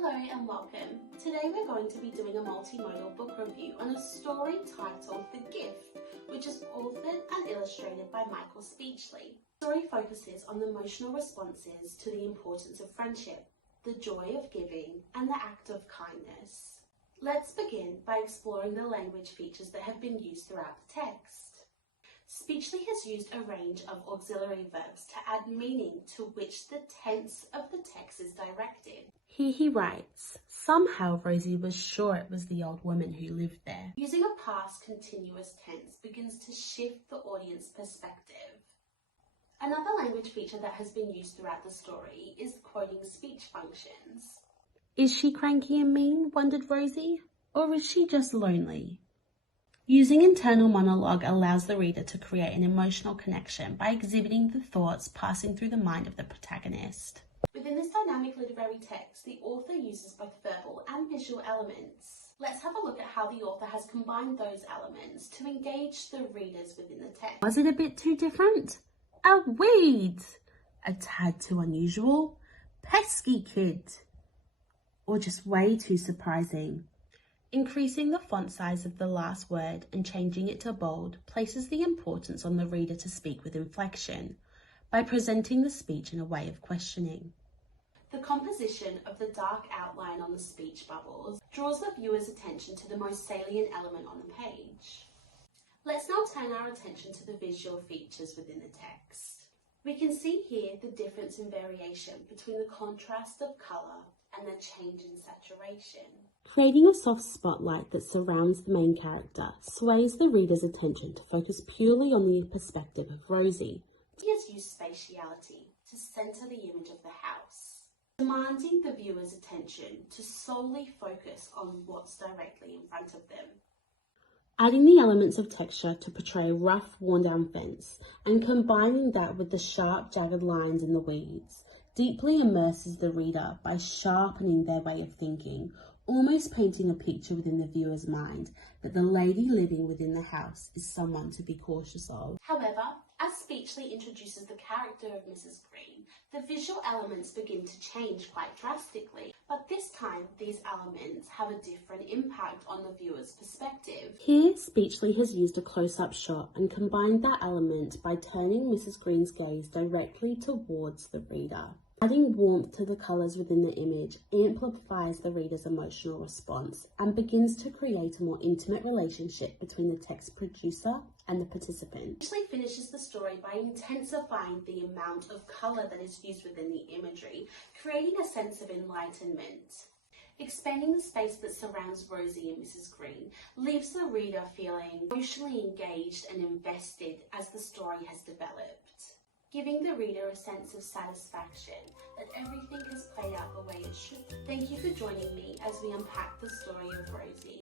Hello and welcome. Today we're going to be doing a multimodal book review on a story titled The Gift, which is authored and illustrated by Michael Speechley. The story focuses on the emotional responses to the importance of friendship, the joy of giving, and the act of kindness. Let's begin by exploring the language features that have been used throughout the text. Speechley has used a range of auxiliary verbs to add meaning to which the tense of the text is directed. Here he writes, somehow Rosie was sure it was the old woman who lived there. Using a past continuous tense begins to shift the audience perspective. Another language feature that has been used throughout the story is quoting speech functions. Is she cranky and mean, wondered Rosie, or is she just lonely? Using internal monologue allows the reader to create an emotional connection by exhibiting the thoughts passing through the mind of the protagonist. Within this dynamic literary text, the author uses both verbal and visual elements. Let's have a look at how the author has combined those elements to engage the readers within the text. Was it a bit too different? A weed! A tad too unusual? Pesky kid! Or just way too surprising? Increasing the font size of the last word and changing it to bold places the importance on the reader to speak with inflection by presenting the speech in a way of questioning. The composition of the dark outline on the speech bubbles draws the viewer's attention to the most salient element on the page. Let's now turn our attention to the visual features within the text. We can see here the difference in variation between the contrast of colour and the change in saturation. Creating a soft spotlight that surrounds the main character sways the reader's attention to focus purely on the perspective of Rosie. He has used spatiality to centre the image of the house, demanding the viewer's attention to solely focus on what's directly in front of them. Adding the elements of texture to portray a rough, worn-down fence and combining that with the sharp, jagged lines in the weeds deeply immerses the reader by sharpening their way of thinking, almost painting a picture within the viewer's mind that the lady living within the house is someone to be cautious of. However, as Speechley introduces the character of Mrs. Green, the visual elements begin to change quite drastically, but this time these elements have a different impact on the viewer's perspective. Here, Speechley has used a close-up shot and combined that element by turning Mrs. Green's gaze directly towards the reader. Adding warmth to the colours within the image amplifies the reader's emotional response and begins to create a more intimate relationship between the text producer and the participant. Speechley finishes the story by intensifying the amount of colour that is used within the imagery, creating a sense of enlightenment. Expanding the space that surrounds Rosie and Mrs. Green leaves the reader feeling emotionally engaged and invested as the story has developed, giving the reader a sense of satisfaction that everything has played out the way it should. Thank you for joining me as we unpack the story of Rosie.